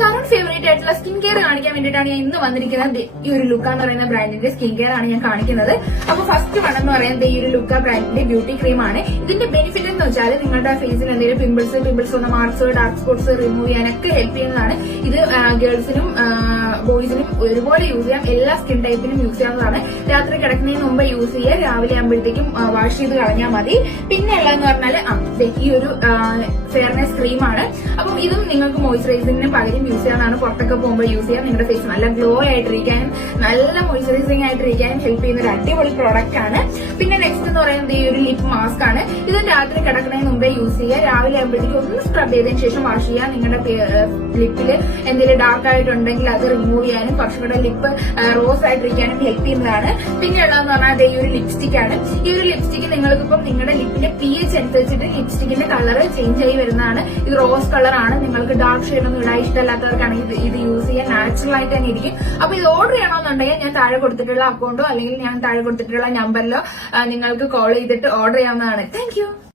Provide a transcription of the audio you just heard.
Current favourite ആയിട്ടുള്ള skin care കാണിക്കാൻ വേണ്ടിയിട്ടാണ് ഞാൻ ഇന്ന് വന്നിരിക്കുന്നത്. ഈ ഒരു ലുക്ക എന്ന് പറയുന്ന ബ്രാൻഡിന്റെ സ്കിൻ കെയർ ആണ് ഞാൻ കാണിക്കുന്നത്. അപ്പൊ ഫസ്റ്റ് വൺ എന്ന് പറയുന്നത് ഈ ഒരു ലുക്ക ബ്രാൻഡിന്റെ ബ്യൂട്ടി ക്രീം ആണ്. ഇതിന്റെ ബെനിഫിറ്റ് എന്ന് വെച്ചാൽ നിങ്ങളുടെ ഫേസിൽ എന്തെങ്കിലും പിമ്പിൾസ് പിമ്പിൾസ് വന്ന മാർക്സ് ഡാർക്ക് സ്പോട്സ് റിമൂവ് ചെയ്യാനൊക്കെ ഹെൽപ്പ് ചെയ്യുന്നതാണ്. ഇത് ഗേൾസിനും ബോയ്സിനും ഒരുപോലെ യൂസ് ചെയ്യാം. എല്ലാ സ്കിൻ ടൈപ്പിനും യൂസ് ചെയ്യാവുന്നതാണ്. രാത്രി കിടക്കുന്നതിന് മുമ്പ് യൂസ് ചെയ്യുക. രാവിലെ ആകുമ്പോഴത്തേക്കും വാഷ് ചെയ്ത് കളഞ്ഞാൽ മതി. പിന്നെ ഉള്ളതെന്ന് പറഞ്ഞാൽ ഈ ഒരു ഫെയർനെസ് ക്രീമാണ് അപ്പം ഇതും നിങ്ങൾക്ക് മോയ്സ്ചറൈസിങ്ങിന് പകരം യൂസ് ചെയ്യാനാണ് പുറത്തൊക്കെ പോകുമ്പോൾ യൂസ് ചെയ്യാൻ നിങ്ങളുടെ ഫേസ് നല്ല ഗ്ലോ ആയിട്ടിരിക്കാനും നല്ല മോയ്സ്ചറൈസിങ് ആയിട്ടിരിക്കാനും ഹെൽപ്പ് ചെയ്യുന്ന ഒരു അടിപൊളി പ്രോഡക്റ്റ് ആണ്. പിന്നെ നെക്സ്റ്റ് എന്ന് പറയുന്നത് ഈ ഒരു ഇത് രാത്രി കിടക്കുന്നതിന് മുമ്പേ യൂസ് ചെയ്യുക. രാവിലെ ആകുമ്പോഴത്തേക്കും ഒന്ന് സ്ക്രബ് ചെയ്തതിന് ശേഷം വാഷ് ചെയ്യുക. നിങ്ങളുടെ ലിപ്പിൽ എന്തെങ്കിലും ഡാർക്ക് ആയിട്ടുണ്ടെങ്കിൽ അത് റിമൂവ് ചെയ്യാനും കുറച്ചുകൂടെ ലിപ്പ് റോസ് ആയിട്ടിരിക്കാനും ഹെൽപ്പ് ചെയ്യുന്നതാണ്. പിന്നെ ഉള്ളതെന്ന് പറഞ്ഞാൽ ഈ ഒരു ലിപ്സ്റ്റിക് ആണ്. ഈ ഒരു ലിപ്സ്റ്റിക് നിങ്ങൾക്കിപ്പം നിങ്ങളുടെ ലിപ്പിന്റെ പി എച്ച് അനുസരിച്ചിട്ട് ലിപ്സ്റ്റിക്കിന്റെ കളർ ചേഞ്ച് ആയി വരുന്നതാണ്. ഇത് റോസ് കളറാണ് നിങ്ങൾക്ക് ഡാർക്ക് ഷെയ്ഡ് ഒന്നും ഇടാൻ ഇഷ്ടമല്ലാത്തവർക്കാണെങ്കിൽ ഇത് യൂസ് ചെയ്യാൻ നാച്ചുറൽ ആയിട്ട് തന്നെ ഇരിക്കും. അപ്പൊ ഇത് ഓർഡർ ചെയ്യണമെന്നുണ്ടെങ്കിൽ ഞാൻ താഴെ കൊടുത്തിട്ടുള്ള അക്കൗണ്ടോ അല്ലെങ്കിൽ ഞാൻ താഴെ കൊടുത്തിട്ടുള്ള നമ്പറിലോ നിങ്ങൾക്ക് കോൾ ചെയ്തിട്ട് ഓർഡർ ചെയ്യാവുന്നതാണ്. Thank Thank you.